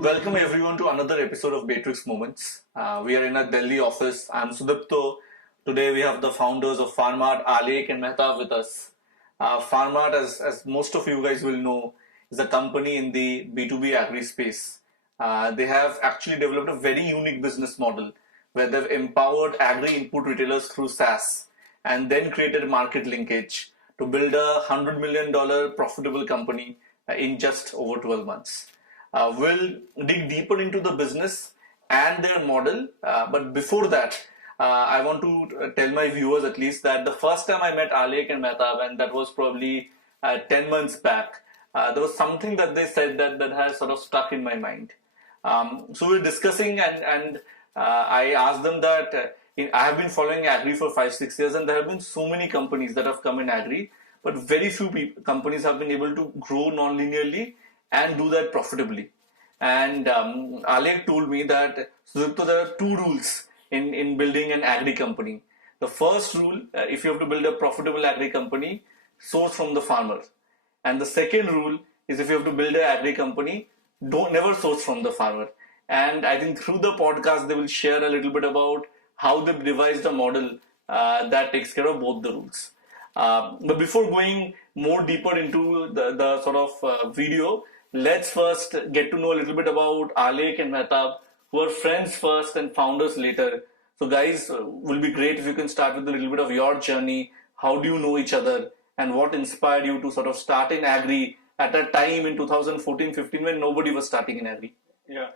Welcome everyone to another episode of Matrix Moments. We are in a Delhi office. I'm Sudipto. Today we have the founders of Farmart, Alek and Mehta with us. Farmart, as most of you guys will know, is a company in the B2B agri space. They have actually developed a very unique business model where they've empowered agri input retailers through SaaS and then created market linkage to build a $100 million profitable company in just over 12 months. We'll dig deeper into the business and their model. But before that, I want to tell my viewers at least that the first time I met Alek and Mehtab, and that was probably 10 months back, there was something that they said that has sort of stuck in my mind. So we were discussing, and I asked them that I have been following agri for 5-6 years, and there have been so many companies that have come in agri, but very few companies have been able to grow non-linearly and do that profitably. And Alek told me that Sudipto, there are two rules in building an agri company. The first rule, if you have to build a profitable agri company, source from the farmer. And the second rule is if you have to build an agri company, don't never source from the farmer. And I think through the podcast, they will share a little bit about how they've devised a model that takes care of both the rules. But before going more deeper into the sort of video, let's first get to know a little bit about Alek and Mehtab, who are friends first and founders later. So guys, will be great if you can start with a little bit of your journey. How do you know each other and what inspired you to sort of start in agri at a time in 2014-15 when nobody was starting in agri? Yeah.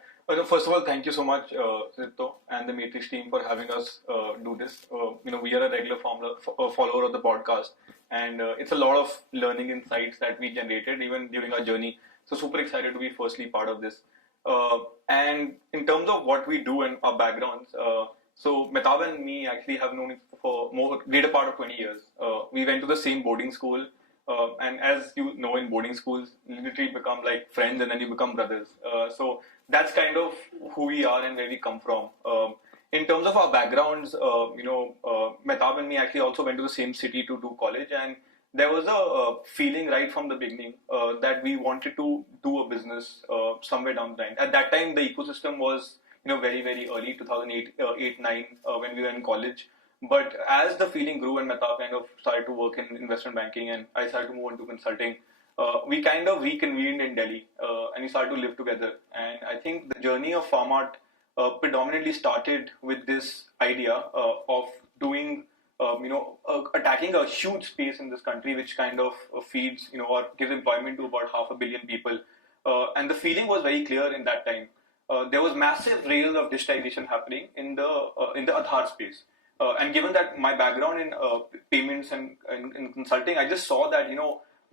First of all, thank you so much, Sudipto and the Matrix team for having us do this. We are a regular follower of the podcast, and it's a lot of learning insights that we generated even during our journey. So super excited to be firstly part of this. And in terms of what we do and our backgrounds, so Mehtab and me actually have known for greater part of 20 years. We went to the same boarding school. And as you know, in boarding schools, you literally become like friends and then you become brothers. So that's kind of who we are and where we come from. In terms of our backgrounds, Mehtab and me actually also went to the same city to do college, and there was a feeling right from the beginning that we wanted to do a business somewhere down the line. At that time, the ecosystem was very, very early, 2008, 9, when we were in college. But as the feeling grew and Mehtab kind of started to work in investment banking and I started to move into consulting, we kind of reconvened in Delhi and we started to live together. And I think the journey of Farmart predominantly started with this idea of doing, attacking a huge space in this country, which kind of feeds, or gives employment to about 500 million people. And the feeling was very clear in that time. There was massive rails of digitization happening in the Aadhaar space. And given that my background in payments and in consulting, I just saw that,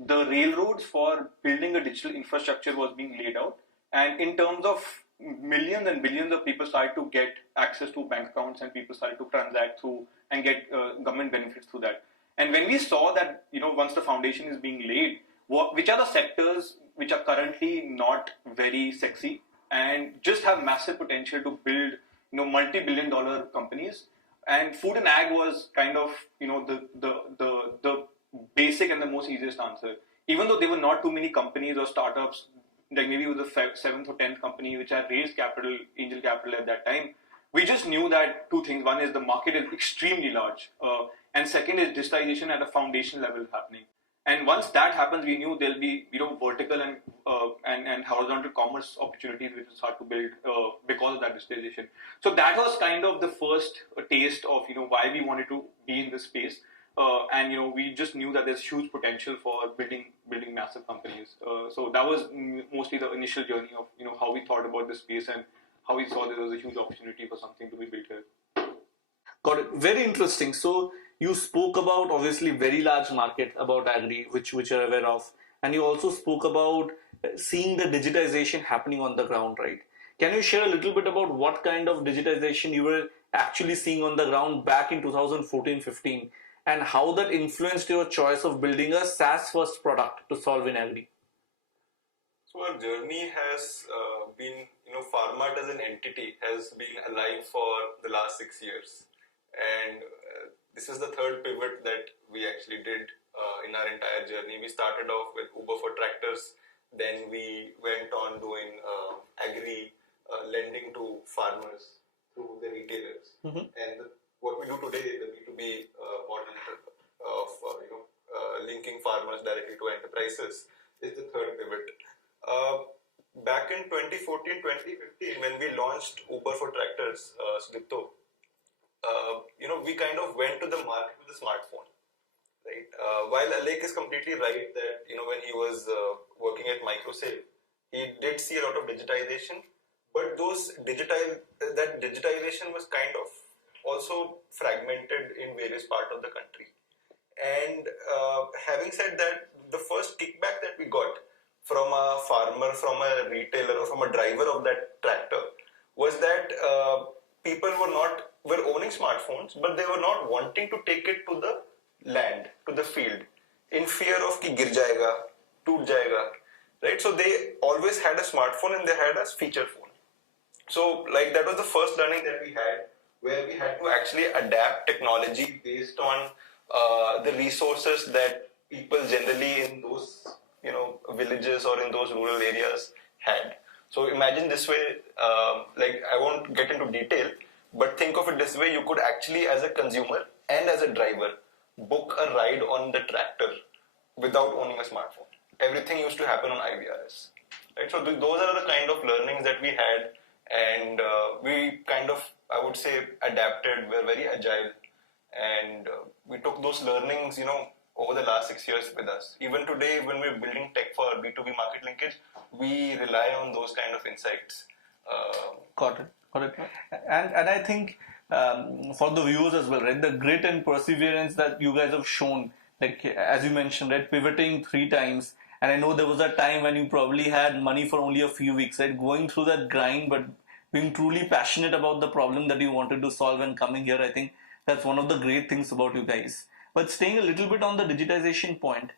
the railroads for building a digital infrastructure was being laid out. And in terms of millions and billions of people started to get access to bank accounts and people started to transact through and get government benefits through that. And when we saw that, once the foundation is being laid, which are the sectors which are currently not very sexy and just have massive potential to build, multi-billion-dollar companies. And food and ag was kind of, the basic and the most easiest answer. Even though there were not too many companies or startups, like maybe it was the 7th or 10th company which had raised capital, angel capital at that time, we just knew that two things. One is the market is extremely large. And second is digitization at a foundation level happening. And once that happens, we knew there'll be, vertical and horizontal commerce opportunities which will start to build because of that digitization. So that was kind of the first taste of, why we wanted to be in this space. And, we just knew that there's huge potential for building massive companies. So that was mostly the initial journey of, how we thought about this space and how we saw there was a huge opportunity for something to be built here. Got it. Very interesting. So you spoke about obviously very large market about agri, which you're aware of, and you also spoke about seeing the digitization happening on the ground, right? Can you share a little bit about what kind of digitization you were actually seeing on the ground back in 2014-15 and how that influenced your choice of building a SaaS first product to solve in agri? So our journey has been, Farmart as an entity has been alive for the last 6 years. And this is the third pivot that we actually did in our entire journey. We started off with Uber for tractors, Then we went on doing agri lending to farmers through the retailers. And what we do today, the B2B model of linking farmers directly to enterprises, is the third pivot. Back in 2014, 2015, when we launched Uber for tractors, Sudipto, we kind of went to the market with a smartphone, right? While Alek is completely right that when he was working at Microsave, he did see a lot of digitization, but that digitization was kind of also fragmented in various parts of the country. And having said that, the first kickback that we got from a farmer, from a retailer, or from a driver of that tractor was that people were owning smartphones, but they were not wanting to take it to the land, to the field, in fear of ki gir jayega, toot jayega, right? So they always had a smartphone and they had a feature phone. So like that was the first learning that we had, where we had to actually adapt technology based on the resources that people generally in those villages or in those rural areas had. So imagine this way, like I won't get into detail, but think of it this way: you could actually, as a consumer and as a driver, book a ride on the tractor without owning a smartphone. Everything used to happen on IVRS. Right? So those are the kind of learnings that we had, and we kind of, I would say, adapted. We're very agile, and we took those learnings, over the last 6 years with us. Even today, when we're building tech for B2B market linkage, we rely on those kind of insights. Got it. And I think for the viewers as well, right, the grit and perseverance that you guys have shown, like as you mentioned, right, pivoting 3 times. And I know there was a time when you probably had money for only a few weeks, right, going through that grind, but being truly passionate about the problem that you wanted to solve and coming here. I think that's one of the great things about you guys. But staying a little bit on the digitization point,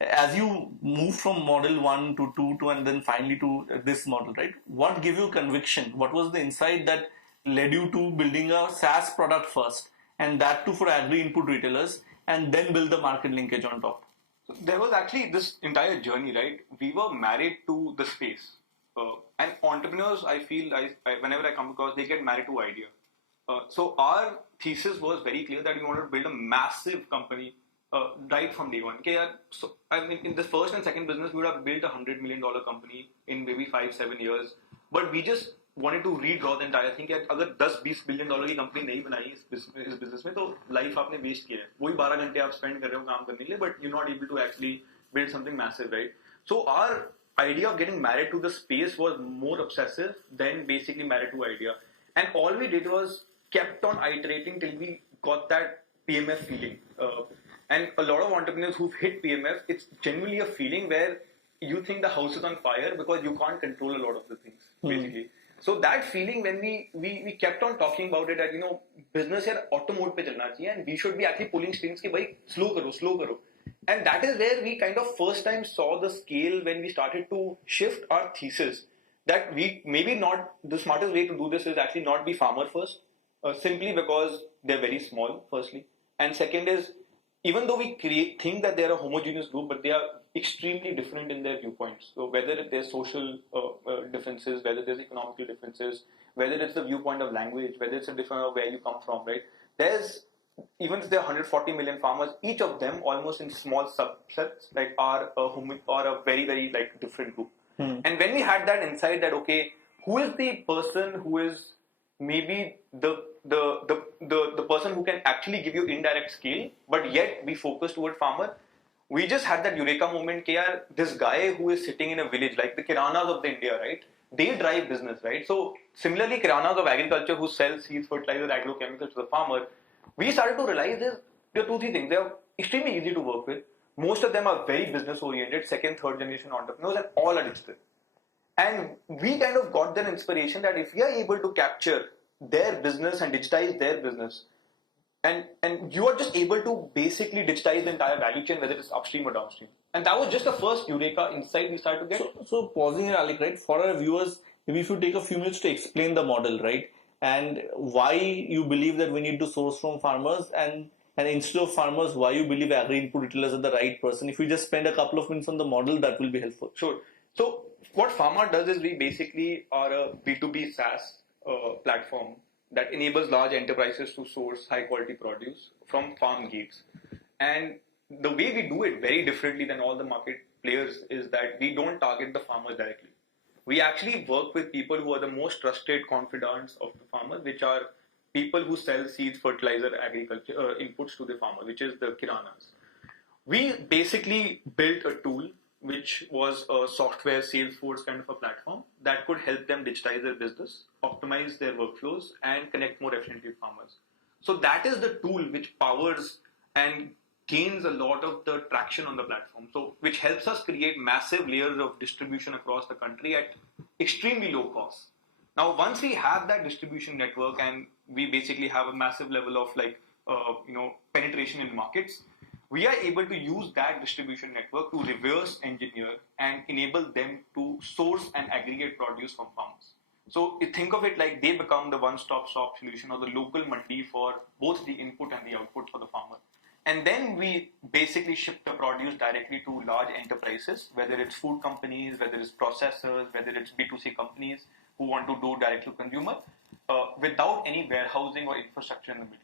as you move from model 1 to 2 and then finally to this model, right? What gave you conviction? What was the insight that led you to building a SaaS product first, and that too for agri input retailers, and then build the market linkage on top? So there was actually this entire journey, right? We were married to the space. And entrepreneurs, I feel, whenever I come across, they get married to idea. So our thesis was very clear that we wanted to build a massive company right from day one. Okay, so I mean, in the first and second business, we would have built $100 million company in maybe 5-7 years. But we just wanted to redraw the entire thing. कि अगर 10-20 billion dollar की company नहीं बनाई इस business में, तो life आपने waste किया है. वही 12 घंटे आप spend कर रहे हो काम करने के लिए, but you're not able to actually build something massive, right? So our idea of getting married to the space was more obsessive than basically married to idea. And all we did was kept on iterating till we got that PMF feeling. And a lot of entrepreneurs who've hit PMF, it's genuinely a feeling where you think the house is on fire because you can't control a lot of the things, basically. So that feeling, when we kept on talking about it, that business here auto mode pe chalna chahiye, and we should be actually pulling strings ki bhai slow karo. And that is where we kind of first time saw the scale when we started to shift our thesis. That we maybe not the smartest way to do this is actually not be farmer first, simply because they're very small, firstly. And second is, even though we think that they're a homogeneous group, but they are extremely different in their viewpoints. So whether there's social differences, whether there's economical differences, whether it's the viewpoint of language, whether it's a different of where you come from, right? Even if there are 140 million farmers, each of them almost in small subsets like are a very, very like different group. And when we had that insight that, okay, who is the person who is maybe the person who can actually give you indirect scale, but yet be focused toward farmer, we just had that eureka moment. This guy who is sitting in a village, like the Kiranas of the India, right? They drive business, right? So similarly, Kiranas of agriculture who sells seeds, fertilizer, agrochemicals to the farmer, we started to realize there are 2-3 things. They are extremely easy to work with. Most of them are very business oriented, second, third generation entrepreneurs, and all are digital. And we kind of got that inspiration that if we are able to capture their business and digitize their business, and you are just able to basically digitize the entire value chain, whether it's upstream or downstream. And that was just the first eureka insight we started to get. So pausing here, Alec, right? For our viewers, maybe if you take a few minutes to explain the model, right? And why you believe that we need to source from farmers, and and instead of farmers, why you believe agri-input retailers are the right person. If you just spend a couple of minutes on the model, that will be helpful. Sure. So what Farmart does is we basically are a B2B SaaS platform that enables large enterprises to source high quality produce from farm gates. And the way we do it very differently than all the market players is that we don't target the farmers directly. We actually work with people who are the most trusted confidants of the farmers, which are people who sell seeds, fertilizer, agriculture inputs to the farmer, which is the kiranas. We basically built a tool which was a software Salesforce kind of a platform that could help them digitize their business, optimize their workflows, and connect more efficiently with farmers. So that is the tool which powers and gains a lot of the traction on the platform. So which helps us create massive layers of distribution across the country at extremely low cost. Now, once we have that distribution network and we basically have a massive level of penetration in markets, we are able to use that distribution network to reverse engineer and enable them to source and aggregate produce from farmers. So you think of it like they become the one-stop shop solution or the local mandi for both the input and the output for the farmer. And then we basically ship the produce directly to large enterprises, whether it's food companies, whether it's processors, whether it's B2C companies who want to do direct to consumer without any warehousing or infrastructure in the middle.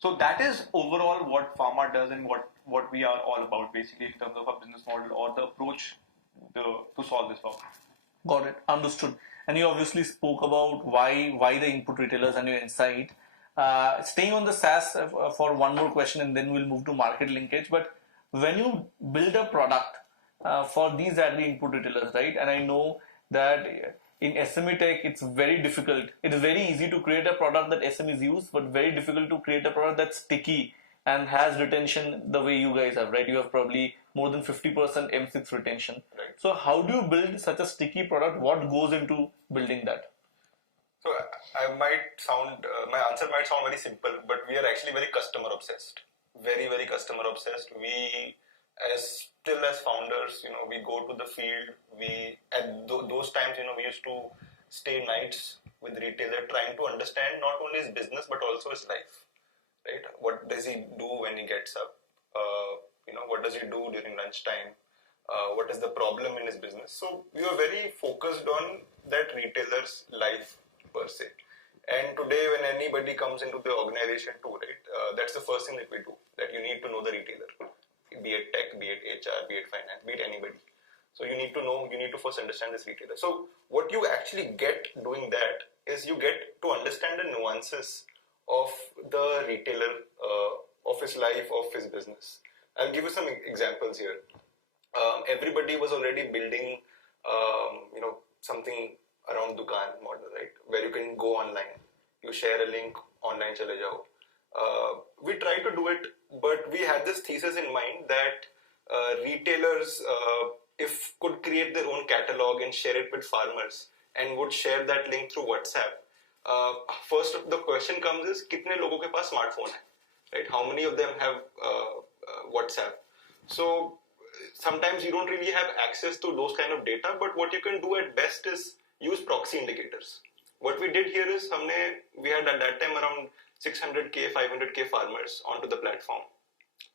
So that is overall what Farmart does and what we are all about basically in terms of our business model or the approach to solve this problem. Got it. Understood. And you obviously spoke about why the input retailers and your insight. Staying on the SaaS for one more question and then we'll move to market linkage. But when you build a product for these agri input retailers, right? And I know that in SME tech, it's very difficult. It is very easy to create a product that SMEs use, but very difficult to create a product that's sticky and has retention the way you guys have, right? You have probably more than 50% M6 retention. Right. So how do you build such a sticky product? What goes into building that? So I might sound, my answer might sound very simple, but we are actually very customer obsessed. Very, very customer obsessed. We, as founders, we go to the field. We at those times, we used to stay nights with retailer trying to understand not only his business but also his life. Right? What does he do when he gets up? What does he do during lunchtime? What is the problem in his business? So we were very focused on that retailer's life per se. And today, when anybody comes into the organization too, right, that's the first thing that we do. That you need to know the retailer, be it tech, be it HR, be it finance, be it anybody. So you need to know, you need to first understand this retailer. So what you actually get doing that is you get to understand the nuances of the retailer, of his life, of his business. I'll give you some examples here. Everybody was already building, something around Dukaan model, right? Where you can go online, you share a link, online chale jao. We tried to do it, but we had this thesis in mind that retailers, if could create their own catalog and share it with farmers and would share that link through WhatsApp. First, the question comes is, कितने लोगों के पास smartphone है, right? How many of them have WhatsApp? So sometimes you don't really have access to those kind of data, but what you can do at best is use proxy indicators. What we did here is we had at that time around 600k, 500k farmers onto the platform.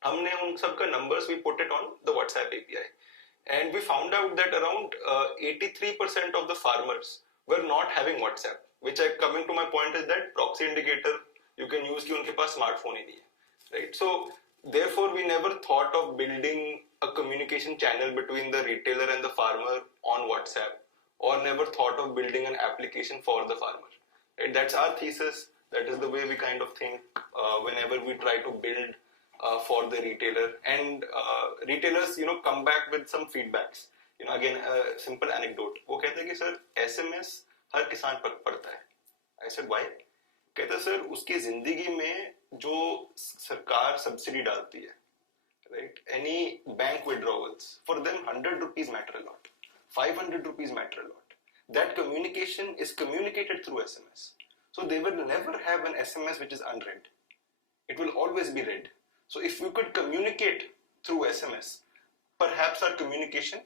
हमने उन सबका numbers, we put it on the WhatsApp API. And we found out that around 83% of the farmers were not having WhatsApp. Coming to my point is that proxy indicator you can use कि उनके पास smartphone ही नहीं है, right? So therefore we never thought of building a communication channel between the retailer and the farmer on WhatsApp, or never thought of building an application for the farmer. Right? That's our thesis. That is the way we kind of think whenever we try to build for the retailer. And retailers, come back with some feedbacks. Again, a simple anecdote. वो कहते हैं कि sir, SMS हर किसान पढ़ता है. I said, why? कहते हैं sir, उसकी जिंदगी में जो सरकार सब्सिडी डालती है, right? Any bank withdrawals, for them 100 rupees matter a lot. 500 rupees matter a lot. That communication is communicated through SMS. So they will never have an SMS which is unread. It will always be read. So if we could communicate through SMS, perhaps our communication,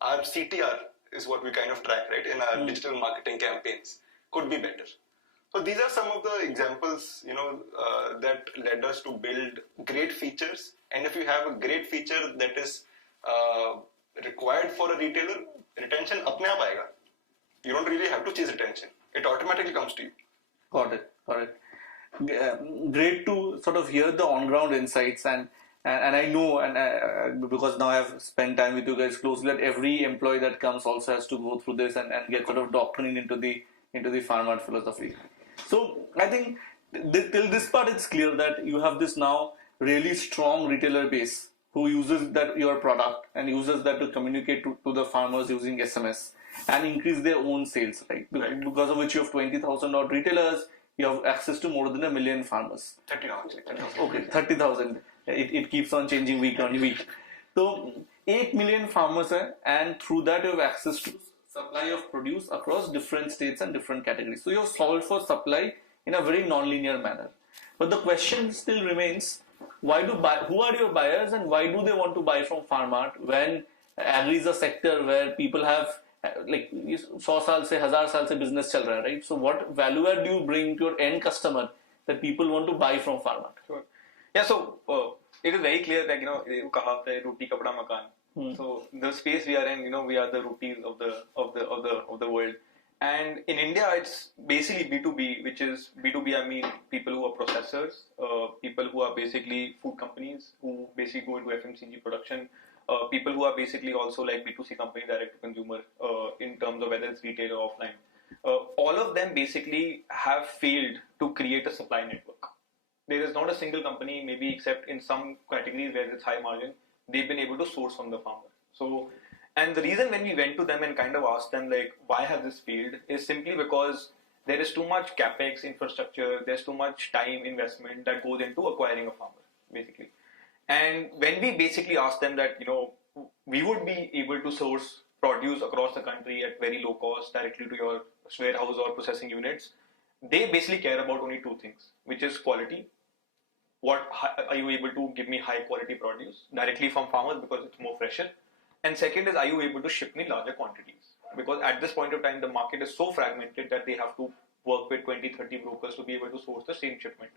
our CTR is what we kind of track, right, in our digital marketing campaigns, could be better. So these are some of the examples, that led us to build great features. And if you have a great feature that is required for a retailer, retention apne aap aayega. You don't really have to chase retention. It automatically comes to you. Got it. Great to sort of hear the on-ground insights, and I know, and because now I've spent time with you guys closely, that every employee that comes also has to go through this and get sort of doctrine into the Farmart philosophy. So I think till this part it's clear that you have this now really strong retailer base who uses that your product and uses that to communicate to the farmers using SMS and increase their own sales, right? Because of which you have 20,000 odd retailers, you have access to more than 1 million farmers. 30,000. Okay, 30,000. It keeps on changing week on week. So 8 million farmers hai, and through that you have access to supply of produce across different states and different categories. So you have solved for supply in a very non-linear manner. But the question still remains, who are your buyers and why do they want to buy from Farmart when agri is a sector where people have like 100 साल से 1000 साल से business चल रहा है, right? So what value add do you bring to your end customer that people want to buy from Farmart? Sure. Yeah, so it is very clear that kahat hai roti kapda makan. So the space we are in, we are the rupees of the world. And in India, it's basically B2B, which is B2B. I mean, people who are processors, people who are basically food companies who basically go into FMCG production, people who are basically also like B2C company, direct to consumer, in terms of whether it's retail or offline. All of them basically have failed to create a supply network. There is not a single company, maybe except in some categories where it's high margin, they've been able to source from the farmer. So, and the reason when we went to them and kind of asked them like, why has this failed, is simply because there is too much capex infrastructure, there's too much time investment that goes into acquiring a farmer, basically. And when we basically asked them that, we would be able to source produce across the country at very low cost directly to your warehouse or processing units, they basically care about only two things, which is quality. Are you able to give me high quality produce directly from farmers because it's more fresher? And second is, are you able to ship me larger quantities? Because at this point of time, the market is so fragmented that they have to work with 20, 30 brokers to be able to source the same shipment.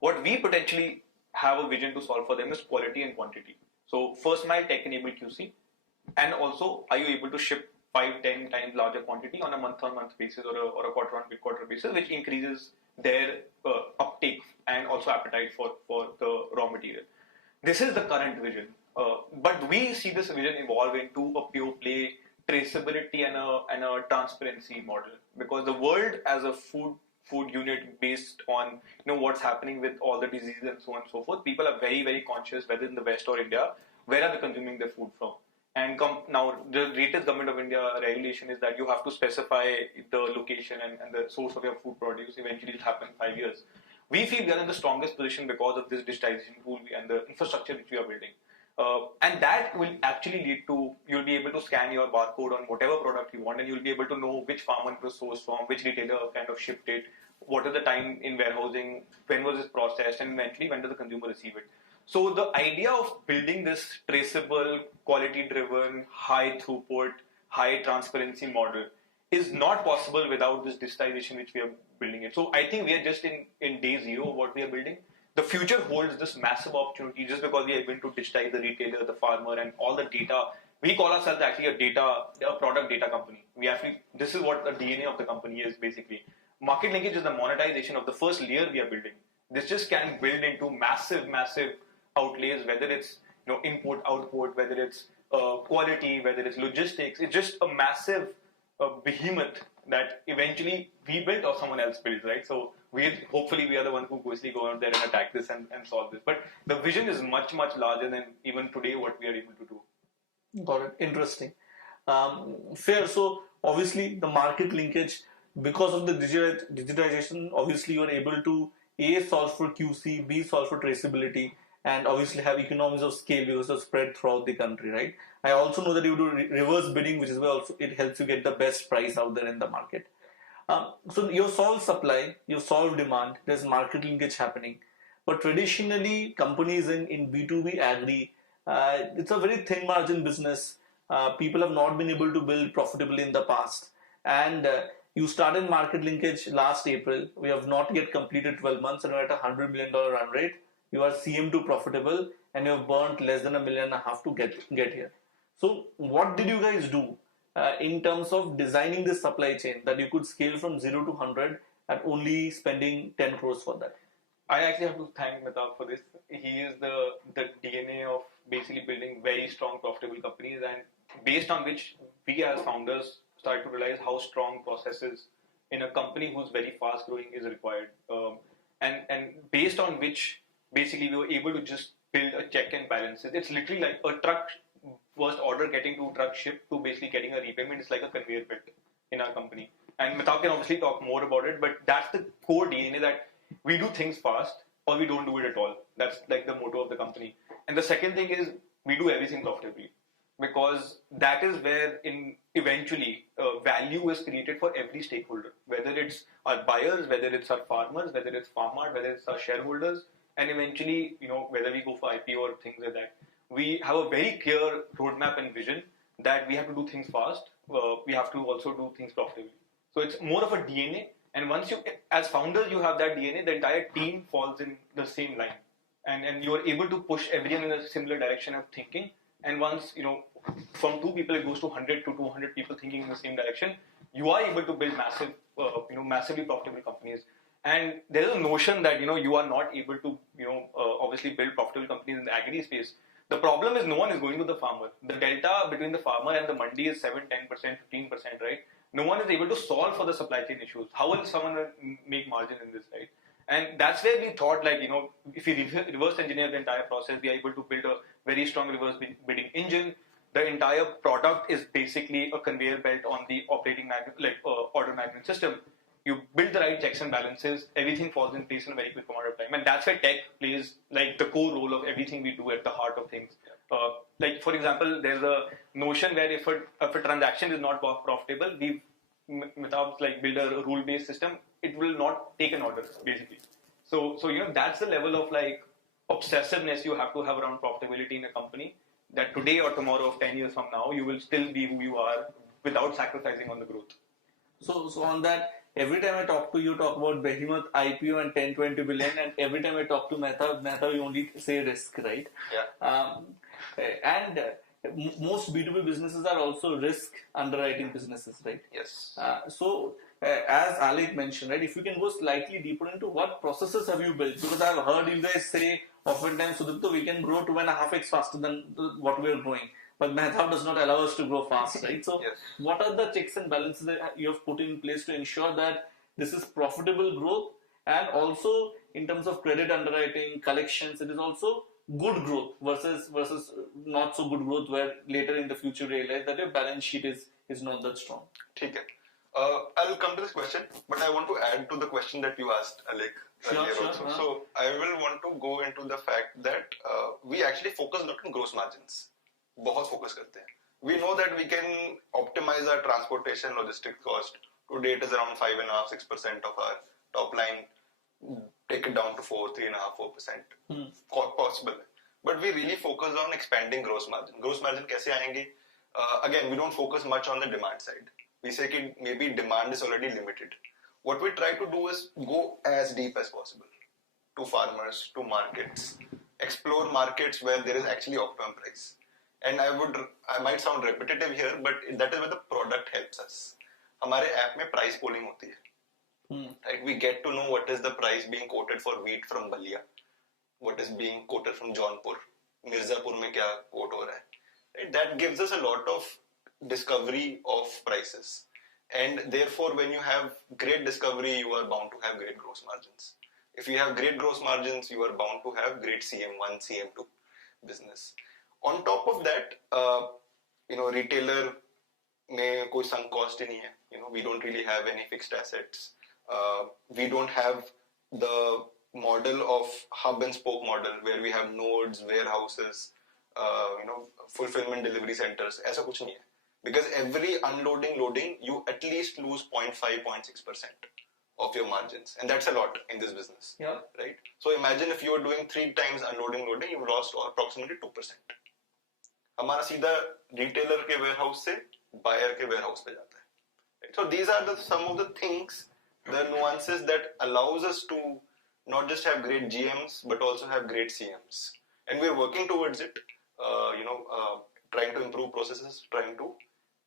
What we potentially have a vision to solve for them is quality and quantity. So first mile tech-enabled QC, and also are you able to ship 5-10 times larger quantity on a month-on-month basis or a quarter-on-quarter basis, which increases their uptake and also appetite for the raw material. This is the current vision, but we see this vision evolve into a pure play traceability and a transparency model, because the world as a food unit based on what's happening with all the diseases and so on and so forth, people are very, very conscious whether in the West or India, where are they consuming their food from. And now the latest Government of India regulation is that you have to specify the location and the source of your food produce. Eventually it will happen in 5 years. We feel we are in the strongest position because of this digitization tool and the infrastructure which we are building. And that will actually lead to, you'll be able to scan your barcode on whatever product you want, and you'll be able to know which farmer it was sourced from, which retailer kind of shipped it, what is the time in warehousing, when was this processed, and eventually when does the consumer receive it. So the idea of building this traceable, quality-driven, high throughput, high transparency model is not possible without this digitization which we are building it. So I think we are just in day zero of what we are building. The future holds this massive opportunity just because we are able to digitize the retailer, the farmer, and all the data. We call ourselves actually a product data company. This is what the DNA of the company is basically. Market linkage is the monetization of the first layer we are building. This just can build into massive outlays, whether it's import, output, whether it's quality, whether it's logistics. It's just a massive behemoth that eventually we built or someone else built, right? So hopefully we are the ones who basically go out there and attack this and solve this. But the vision is much larger than even today what we are able to do. Got it. Interesting. Fair. So obviously the market linkage, because of the digitization, obviously you are able to A, solve for QC, B, solve for traceability, and obviously have economies of scale because it's spread throughout the country, right? I also know that you do reverse bidding, which is where also it helps you get the best price out there in the market. So you've solved supply, you've solved demand, there's market linkage happening. But traditionally, companies in B2B agri, it's a very thin margin business. People have not been able to build profitably in the past. And You started market linkage last April. We have not yet completed 12 months and we're at a $100 million run rate. You are CM2 profitable and you have burnt less than $1.5 million to get here. So what did you guys do in terms of designing this supply chain that you could scale from 0 to 100 and only spending 10 crores for that? I actually have to thank Mehtab for this. He is the DNA of basically building very strong, profitable companies, and based on which we as founders start to realize how strong processes in a company who's very fast growing is required. And based on which basically we were able to just build a check and balances. It's literally like a truck first order getting to truck shipped to basically getting a repayment. It's like a conveyor belt in our company. And Mehtab can obviously talk more about it, but that's the core DNA, that we do things fast or we don't do it at all. That's like the motto of the company. And the second thing is we do everything profitably, because that is where eventually value is created for every stakeholder, whether it's our buyers, whether it's our farmers, whether it's Farmart, whether it's our shareholders, and eventually, whether we go for IPO or things like that. We have a very clear roadmap and vision that we have to do things fast. We have to also do things profitably. So it's more of a DNA. And once you, as founders, you have that DNA, the entire team falls in the same line. And you are able to push everyone in a similar direction of thinking. And once, from 2 people, it goes to 100 to 200 people thinking in the same direction, you are able to build massive, massively profitable companies. And there is a notion that, you are not able to, obviously build profitable companies in the agri space. The problem is no one is going to the farmer. The delta between the farmer and the mandi is 7, 10%, 15%, right? No one is able to solve for the supply chain issues. How will someone make margin in this, right? And that's where we thought, if we reverse engineer the entire process, we are able to build a very strong reverse bidding engine. The entire product is basically a conveyor belt on the operating order management system. You build the right checks and balances, everything falls in place in a very quick amount of time. And that's where tech plays the core role of everything we do at the heart of things. For example, there's a notion where if a transaction is not profitable, we without build a rule-based system, it will not take an order, basically. So that's the level of obsessiveness you have to have around profitability in a company, that today or tomorrow, of 10 years from now, you will still be who you are without sacrificing on the growth. So on that, every time I talk to you, talk about behemoth IPO and 10-20 billion, and every time I talk to Mehta, you only say risk, right? Yeah. And most B2B businesses are also risk underwriting businesses, right? Yes. As Alec mentioned, right, if you can go slightly deeper into what processes have you built, because I've heard you guys say oftentimes, Sudipto, we can grow 2.5x faster than what we are growing. But Mehtab does not allow us to grow fast, right? So, yes. What are the checks and balances that you have put in place to ensure that this is profitable growth, and also in terms of credit underwriting, collections, it is also good growth versus not so good growth, where later in the future you realize that your balance sheet is not that strong? Okay. I'll come to this question, but I want to add to the question that you asked, Alec, earlier also. So I will want to go into the fact that we actually focus a lot on gross margins. बहुत focus करते हैं. We know that we can optimize our transportation logistics cost. Today it is around 5.5%, 6% of our top line. Take it down to 4, 3.5%, 4%. Possible. But we really focus on expanding gross margin. Gross margin कैसे आएंगे? Again, we don't focus much on the demand side. We say that maybe demand is already limited. What we try to do is go as deep as possible to farmers, to markets, explore markets where there is actually optimum price. And I might sound repetitive here, but that is where the product helps us. हमारे app में price polling होती है. Right? We get to know what is the price being quoted for wheat from Balia, what is being quoted from Jaunpur, Mirzapur में क्या quote हो रहा है. Right? That gives us a lot of discovery of prices, and therefore when you have great discovery, you are bound to have great gross margins. If you have great gross margins, you are bound to have great CM1, CM2 business. On top of that, retailer में कोई sunk cost ही नहीं है. We don't really have any fixed assets. We don't have the model of hub and spoke model where we have nodes, warehouses, fulfillment delivery centers. ऐसा कुछ नहीं है. Because every unloading, loading, you at least lose 0.5, 0.6% of your margins. And that's a lot in this business. Yeah. Right? So imagine if you are doing 3 times unloading, loading, you've lost approximately 2%. हमारा सीधा retailer के warehouse से buyer के warehouse पे जाता है. Right? So these are some of the things, the nuances that allows us to not just have great GMs but also have great CMs, and we're working towards it. Trying to improve processes, trying to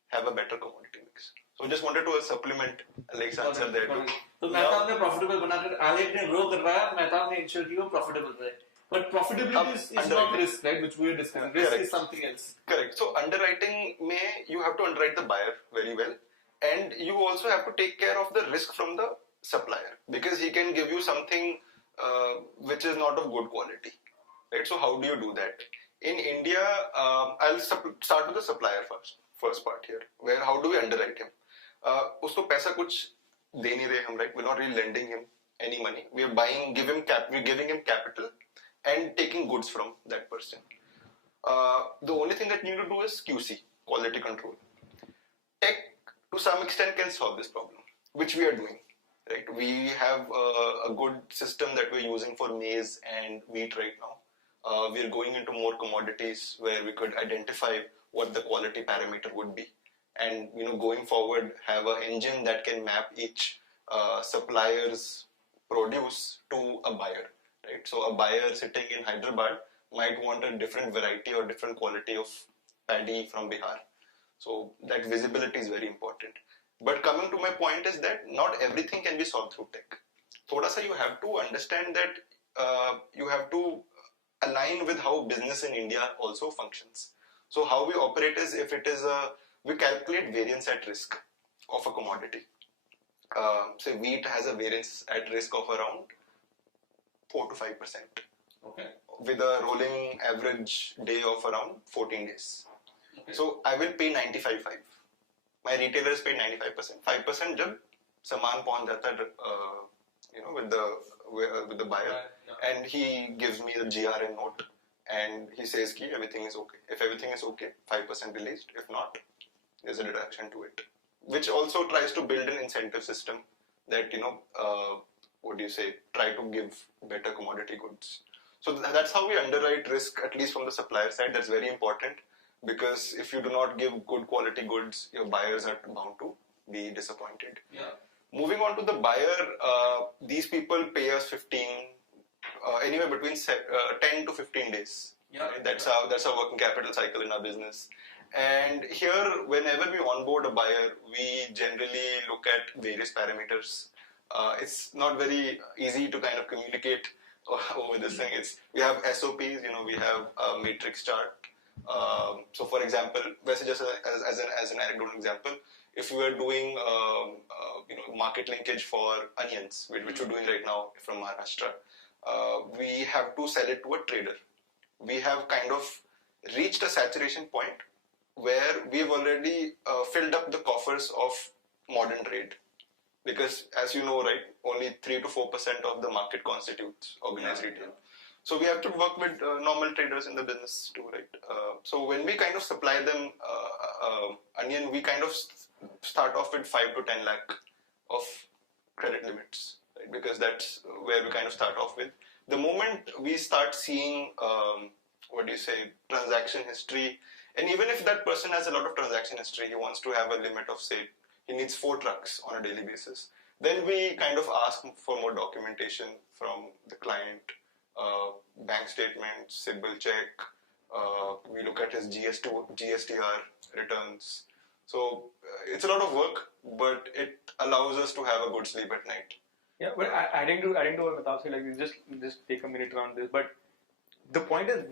have a better commodity mix. So just wanted to supplement Alex's answer there too. तो मेहताब ने profitable बनाकर आलेख ने grow कर रहा है, मेहताब ने ensure की वो प्रॉफिटेबल रहे. But profitability is not risk, right? Which we are discussing. Risk is something else. Correct. So underwriting you have to underwrite the buyer very well, and you also have to take care of the risk from the supplier, because he can give you something which is not of good quality, right? So how do you do that? In India, I'll start with the supplier first part here, where how do we underwrite him? उसको पैसा कुछ दे नहीं रहे हम, right? We're not really lending him any money. We're giving him capital and taking goods from that person. The only thing that you need to do is QC, quality control. Tech, to some extent, can solve this problem, which we are doing. Right? We have a good system that we're using for maize and wheat right now. We're going into more commodities where we could identify what the quality parameter would be, and going forward have an engine that can map each supplier's produce to a buyer. Right? So a buyer sitting in Hyderabad might want a different variety or different quality of paddy from Bihar. So that visibility is very important. But coming to my point is that not everything can be solved through tech. Thoda sa you have to understand that you have to align with how business in India also functions. So how we operate is, if it is we calculate variance at risk of a commodity. Say wheat has a variance at risk of around 4 to 5%. Okay. With a rolling average day of around 14 days. Okay. So I will pay 95.5. My retailers pay 95%. 5% जब सामान पहुंच जाता है, with the buyer, and he gives me the GRN note, and he says कि everything is okay. If everything is okay, 5% released. If not, there's a deduction to it, which also tries to build an incentive system that try to give better commodity goods. So that's how we underwrite risk, at least from the supplier side. That's very important, because if you do not give good quality goods, your buyers are bound to be disappointed. Yeah. Moving on to the buyer, these people pay us anywhere between 10 to 15 days. Yeah. Right? That's our working capital cycle in our business. And here, whenever we onboard a buyer, we generally look at various parameters. It's not very easy to kind of communicate over this thing. We have SOPs, we have a matrix chart. So for example, just as an anecdotal example, if we were doing market linkage for onions, which we're doing right now from Maharashtra, we have to sell it to a trader. We have kind of reached a saturation point where we've already filled up the coffers of modern trade. Because as you know, right, only 3 to 4% of the market constitutes organized retail. So we have to work with normal traders in the business too, right? So when we kind of supply them onion, we kind of start off with 5 to 10 lakh of credit limits, right? Because that's where we kind of start off with. The moment we start seeing, transaction history, and even if that person has a lot of transaction history, he wants to have a limit of, say, he needs 4 trucks on a daily basis, then we kind of ask for more documentation from the client, bank statements, CIBIL check, we look at his GSTR returns. So it's a lot of work, but it allows us to have a good sleep at night. Yeah, but adding to what Mehtab said, just take a minute around this. But the point is,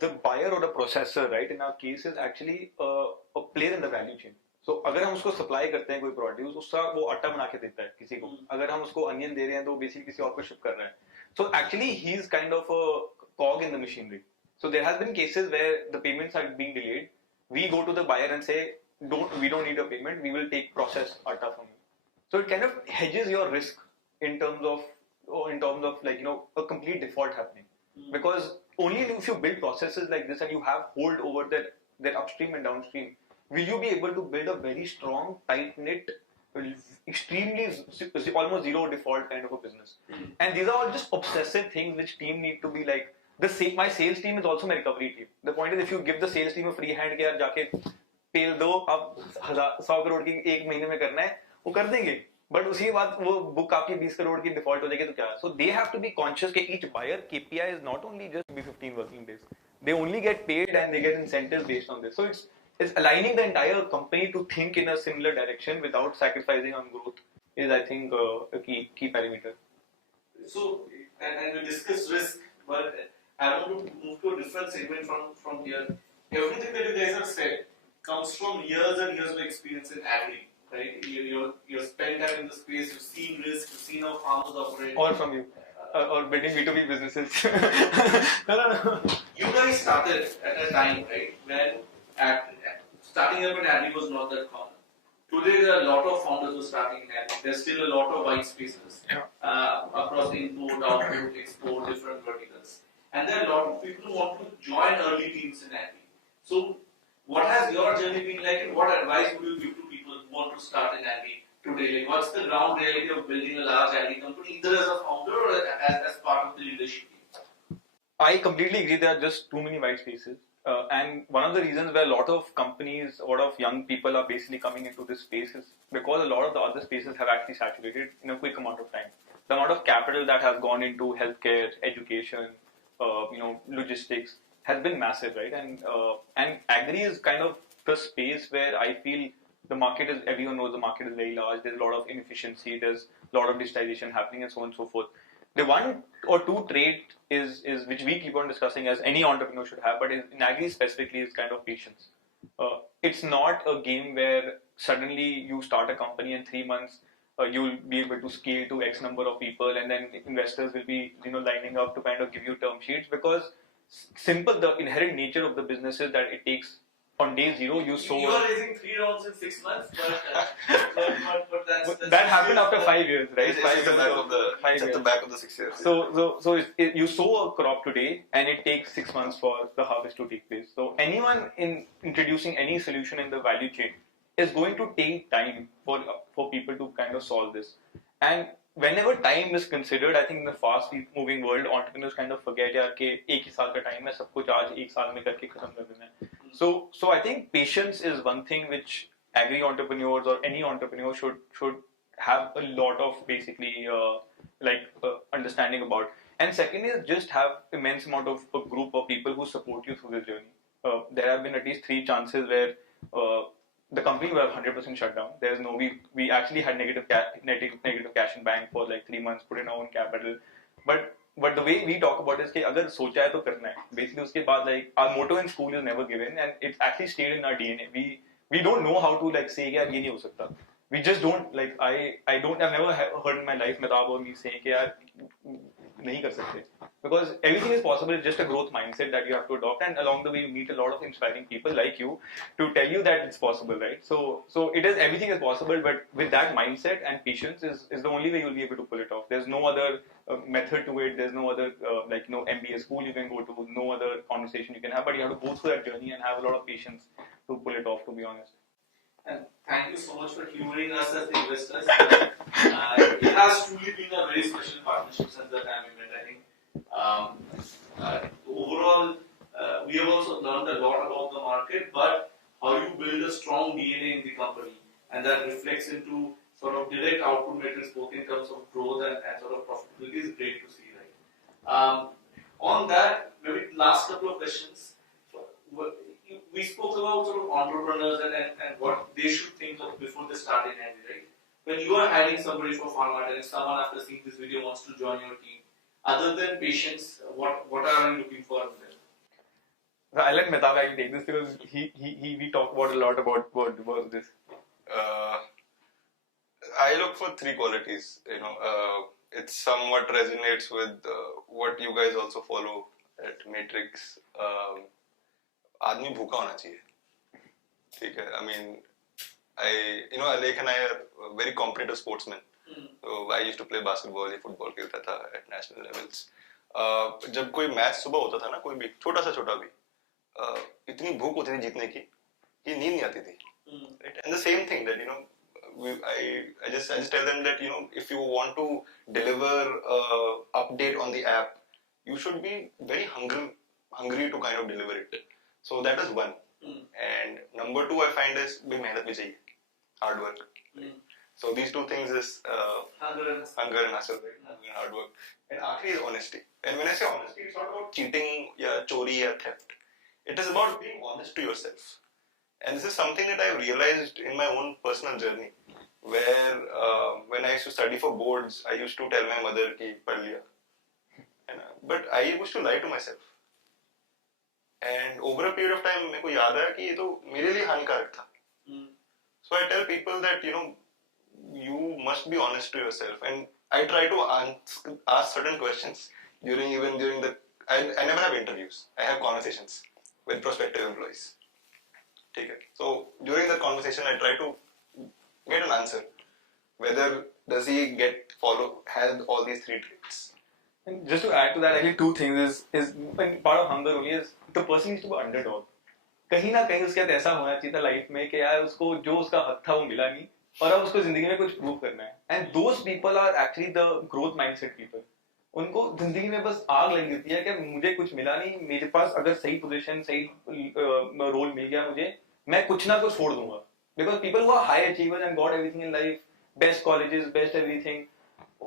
the buyer or the processor, right, in our case, is actually a player in the value chain. So अगर हम उसको supply करते हैं कोई produce, उसका वो आटा बना के देता है किसी को. अगर हम उसको अनियन दे रहे हैं तो बेसिकली किसी और को शिप कर रहा है. So actually he is kind of a cog in the machinery. So there has been cases where the payments are being delayed. We go to the buyer and say, we don't need a payment, we will take processed atta from you. So it kind of hedges your risk in terms of a complete default happening. Because only if you build processes like this and you have hold over that upstream and downstream, will you be able to build a very strong, tight-knit, extremely, almost zero default kind of a business. And these are all just obsessive things which team need to be like, my sales team is also my recovery team. The point is, if you give the sales team a free hand, पेल दो, अब 100 करोड़ की एक महीने में करना है, वो कर देंगे. बट उसी बात वो बुक आपकी 20 करोड़ की डिफॉल्ट हो जाएगी तो क्या. So they have to be conscious कि each buyer KPI is not only just be 15 working days. They only get paid and they get incentives based on this. So it's aligning the entire company to think in a similar direction without sacrificing on growth is, I think, a key parameter. So, and we discussed risk, but I want to move to a different segment from here. Everything that you guys have said comes from years and years of experience in agri, right? You're spent time in the space, you've seen risk, you've seen how farmers operate. All from you. Or building B2B businesses. No. You guys started at a time, right, when starting up in agri was not that common. Today, there are a lot of founders who are starting in agri. There's still a lot of white spaces across input, output, export, different verticals. And there are a lot of people who want to join early teams in agri. So, what has your journey been like, and what advice would you give to people who want to start in agri today? Like, what's the ground reality of building a large agri company, either as a founder or as part of the leadership team? I completely agree. There are just too many white spaces. And one of the reasons where a lot of companies, a lot of young people are basically coming into this space is because a lot of the other spaces have actually saturated in a quick amount of time. The amount of capital that has gone into healthcare, education, logistics has been massive, right? And agri is kind of the space where I feel the market is, everyone knows the market is very large. There's a lot of inefficiency. There's a lot of digitization happening and so on and so forth. The one or two trait is which we keep on discussing as any entrepreneur should have, but in agri specifically is kind of patience. It's not a game where suddenly you start a company in 3 months you'll be able to scale to X number of people, and then investors will be lining up to kind of give you term sheets, because the inherent nature of the business is that it takes on day zero you sow. You are raising 3 rounds in 6 months, but that's that happened after 5 years, right? It's at the back of the 6 years. So you sow a crop today, and it takes 6 months for the harvest to take place. So anyone in introducing any solution in the value chain is going to take time for people to kind of solve this. And whenever time is considered, I think in the fast moving world, entrepreneurs kind of forget यार कि एक ही साल का time है, सब कुछ आज एक साल में करके खत्म कर देना है. So I think patience is one thing which agri entrepreneurs or any entrepreneur should have a lot of basically understanding about. And second is just have immense amount of a group of people who support you through this journey. There have been at least 3 chances where the company were 100% shut down. There's no we actually had negative cash in bank for like 3 months, put in our own capital, but the way we talk about it is कि अगर सोचा है तो करना है. Basically उसके बाद like our motto in school is never give in, and it's actually stayed in our DNA. We don't know how to like say कि यार ये नहीं हो सकता. We just don't like I've never heard in my life Mehtab or me saying कि यार नहीं कर सकते, because everything is possible. It's just a growth mindset that you have to adopt, and along the way you meet a lot of inspiring people like you to tell you that it's possible, right? So it is, everything is possible, but with that mindset and patience is the only way you'll be able to pull it off. There's no other method to it. There's no other MBA school you can go to, no other conversation you can have, but you have to go through that journey and have a lot of patience to pull it off, to be honest. And thank you so much for humoring us as investors. It has truly been a very special partnership since the time we met, I think. Overall, we have also learned a lot about the market, but how you build a strong DNA in the company, and that reflects into sort of direct output metrics, both in terms of growth and sort of profitability, is great to see, right? On that, maybe last couple of questions. We spoke about sort of entrepreneurs and what they should think of before they start in agri, right? When you are hiring somebody for Farmart, and if someone after seeing this video wants to join your team, other than patience, what are you looking for in them? I'll let Mehtab actually take this, because we talk about a lot about this. I look for 3 qualities. It somewhat resonates with what you guys also follow at Matrix. आदमी भूखा होना चाहिए, ठीक है? I mean, Alek and I are very competitive sportsmen. So I used to play basketball या football खेलता था at national levels. जब कोई मैच सुबह होता था ना, कोई भी छोटा भी, इतनी भूख होती थी जीतने की कि नींद नहीं आती थी. Right? And the same thing that I just tell them that if you want to deliver update on the app, you should be very hungry to kind of deliver it. So that is one. And number two I find is bhi mehnat bhi chahiye, hard work. So these two things is hunger and hustle, right? And hard work. And आखिरी is honesty. And when I say honesty, it's not about cheating, chori, or theft. It is about being honest to yourself. And this is something that I realized in my own personal journey, where when I used to study for boards, I used to tell my mother कि पढ़ लिया, but I used to lie to myself. And over a period of time, मेरे को याद आया कि ये तो मेरे लिए हानिकारक था. So I tell people that you must be honest to yourself, and I try to ask certain questions during the. I never have interviews. I have conversations with prospective employees. Okay. So during that conversation, I try to get an answer. Whether does he has all these three traits. And just to add to that, actually two things is part of hunger only is the person needs to be underdog. कहीं ना कहीं उसके साथ ऐसा होना चाहिए था life में कि यार उसको जो उसका हक था वो मिला नहीं और अब उसको जिंदगी में कुछ प्रूव करना है. And those people are actually the growth mindset people. उनको जिंदगी में बस आग लगी होती है कि मुझे कुछ मिला नहीं, मेरे पास अगर सही पोजीशन सही रोल मिल गया मुझे, मैं कुछ ना कुछ छोड़ दूंगा. Because people who are high achievers and got everything in life, best colleges, best everything,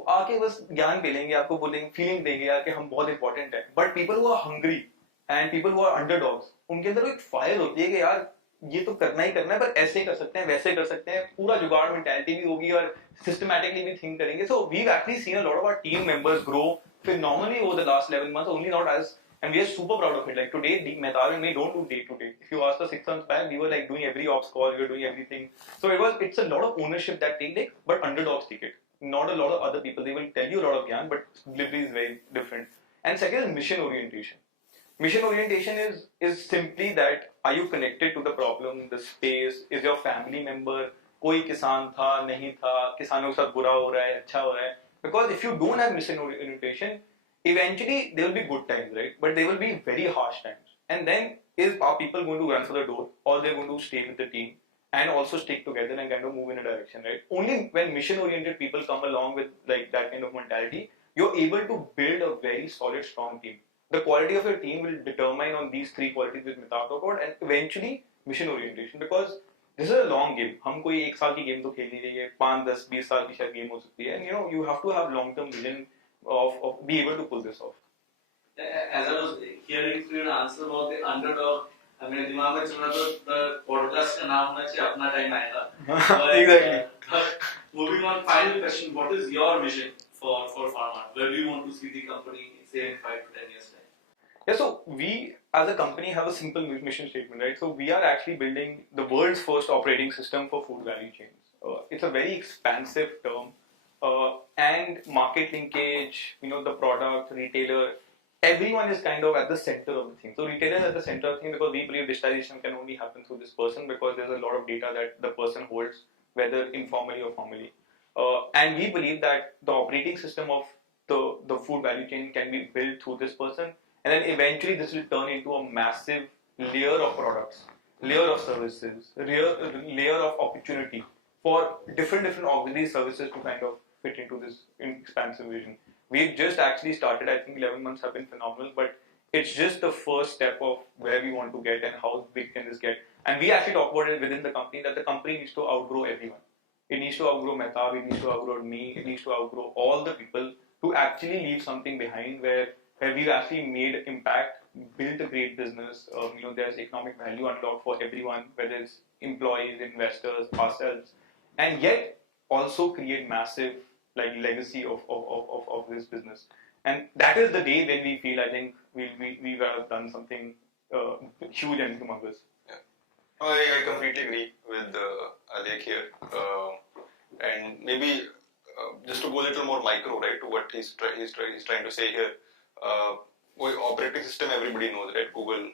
आके बस ज्ञान मिलेंगे आपको, बोलेंगे, फीलिंग देंगे यार कि हम बहुत इंपॉर्टेंट है. But people who are hungry and people who are underdogs, उनके अंदर एक फायर होती है कि यार ये तो करना ही करना है, पर ऐसे कर सकते हैं, वैसे कर सकते हैं, पूरा जुगाड़ मेंटालिटी भी होगी और सिस्टमैटिकली भी थिंक करेंगे. So we have actually seen a lot of our team members grow phenomenally over the last 11 months, only not as, and we are super proud of it. Like today, Mehtab and me don't do day to day. If you ask us 6 months back, we were like doing every ops call, we were doing everything. So it's a lot of ownership that they take, but underdogs take it. Not a lot of other people. They will tell you a lot of gyan, but delivery is very different. And second is mission orientation. Mission orientation is simply that are you connected to the problem, the space, is your family member, कोई किसान था, नहीं था, किसानों के साथ बुरा हो रहा है, अच्छा हो रहा है. Because if you don't have mission orientation, eventually there will be good times, right? But there will be very harsh times. And then are people going to run for the door, or they're going to stay with the team and also stick together and kind of move in a direction, right? Only when mission-oriented people come along with like that kind of mentality, you're able to build a very solid, strong team. The quality of your team will determine on these three qualities which Mehtab talked about, and eventually mission orientation. Because this is a long game. हम कोई एक साल की game तो खेल नहीं रही है, 5, 10, 20 साल की शायद गेम हो सकती है. And you have to have long-term vision of be able to pull this off. As I was hearing through your answer about the underdog, मेरे दिमाग में चल रहा था the podcast का नाम होना चाहिए अपना टाइम आएगा. Exactly. Moving on, final question: what is your vision for Farmart? Where do you want to see the company say in 5 to 10 years time? Yeah, so we as a company have a simple mission statement, right? So we are actually building the world's first operating system for food value chains. It's a very expansive term, and market linkage, the product, retailer, everyone is kind of at the center of the thing. So retailer is at the center of the thing because we believe digitization can only happen through this person because there's a lot of data that the person holds, whether informally or formally. And we believe that the operating system of the food value chain can be built through this person. And then eventually this will turn into a massive layer of products, layer of services, layer of opportunity for different auxiliary services to kind of fit into this expansive vision. We've just actually started, I think 11 months have been phenomenal, but it's just the first step of where we want to get and how big can this get. And we actually talk about it within the company that the company needs to outgrow everyone. It needs to outgrow Mehtab, it needs to outgrow me, it needs to outgrow all the people to actually leave something behind where we've actually made impact, built a great business. There's economic value unlocked for everyone, whether it's employees, investors, ourselves, and yet also create massive legacy of this business. And that is the day when we feel I think we have done something huge and humongous. Yeah. I completely agree with Alek here, and maybe just to go a little more micro, right, to what he's trying to say here. Operating system everybody knows, right? Google,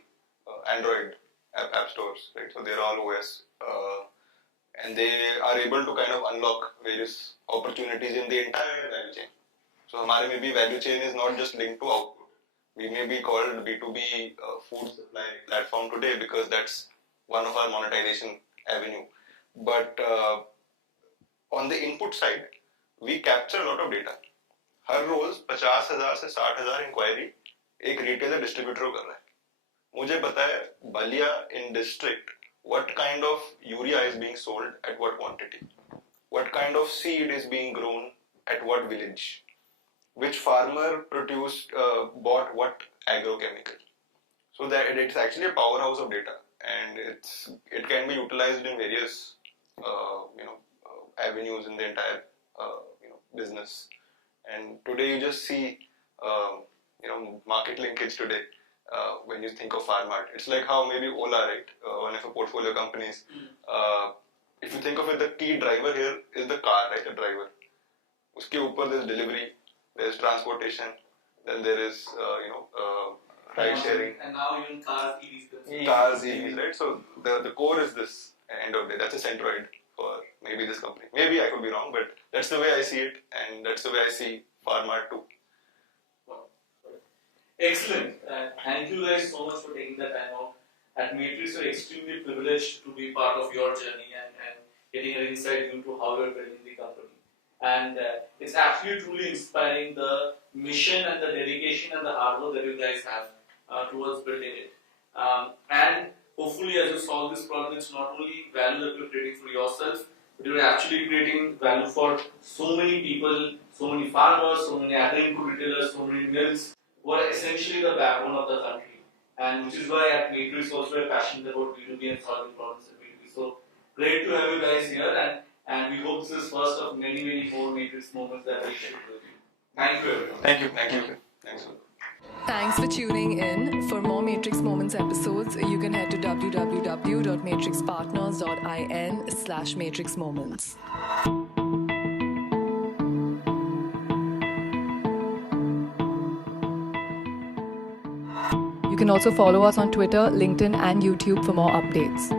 Android, app stores, right? So they're all OS, and they are able to kind of unlock various opportunities in the entire value chain. So हमारे में भी value chain is not just linked to output. We may be called B2B food supply platform today because that's one of our monetization avenue. But on the input side, we capture a lot of data. हर रोज 50,000 से 60,000 inquiry एक retailer distributor को कर रहा है. मुझे पता है Balia in district what kind of urea is being sold at what quantity, what kind of seed is being grown at what village, which farmer bought what agrochemical. So that it's actually a powerhouse of data, and it can be utilized in various avenues in the entire business. And today you just see market linkage today. When you think of Farmart, it's like how maybe Ola, right? One of the portfolio companies. If you think of it, the key driver here is the car, right? The driver. Uske upar there's delivery, there's transportation, then there is ride sharing. And now even cars, EVs. Cars, EVs, right? So the core is this. End of the day, that's a centroid for maybe this company. Maybe I could be wrong, but that's the way I see it, and that's the way I see Farmart too. Excellent. Thank you guys so much for taking the time out. At Matrix, we're extremely privileged to be part of your journey and getting an insight into how you're building the company. And it's actually truly inspiring the mission and the dedication and the hard work that you guys have towards building it. And hopefully, as you solve this problem, it's not only value that you're creating for yourself, but you're actually creating value for so many people, so many farmers, so many agri-input retailers, so many mills, who are essentially the backbone of the country. And which is why at Matrix also we're passionate about B2B and solving problems in B2B. So great to have you guys here, and we hope this is first of many, many more Matrix moments that we share with you. Thank you everyone. Thank you. Thanks. Thanks for tuning in. For more Matrix Moments episodes, you can head to www.matrixpartners.in/matrixmoments. You can also follow us on Twitter, LinkedIn, and YouTube for more updates.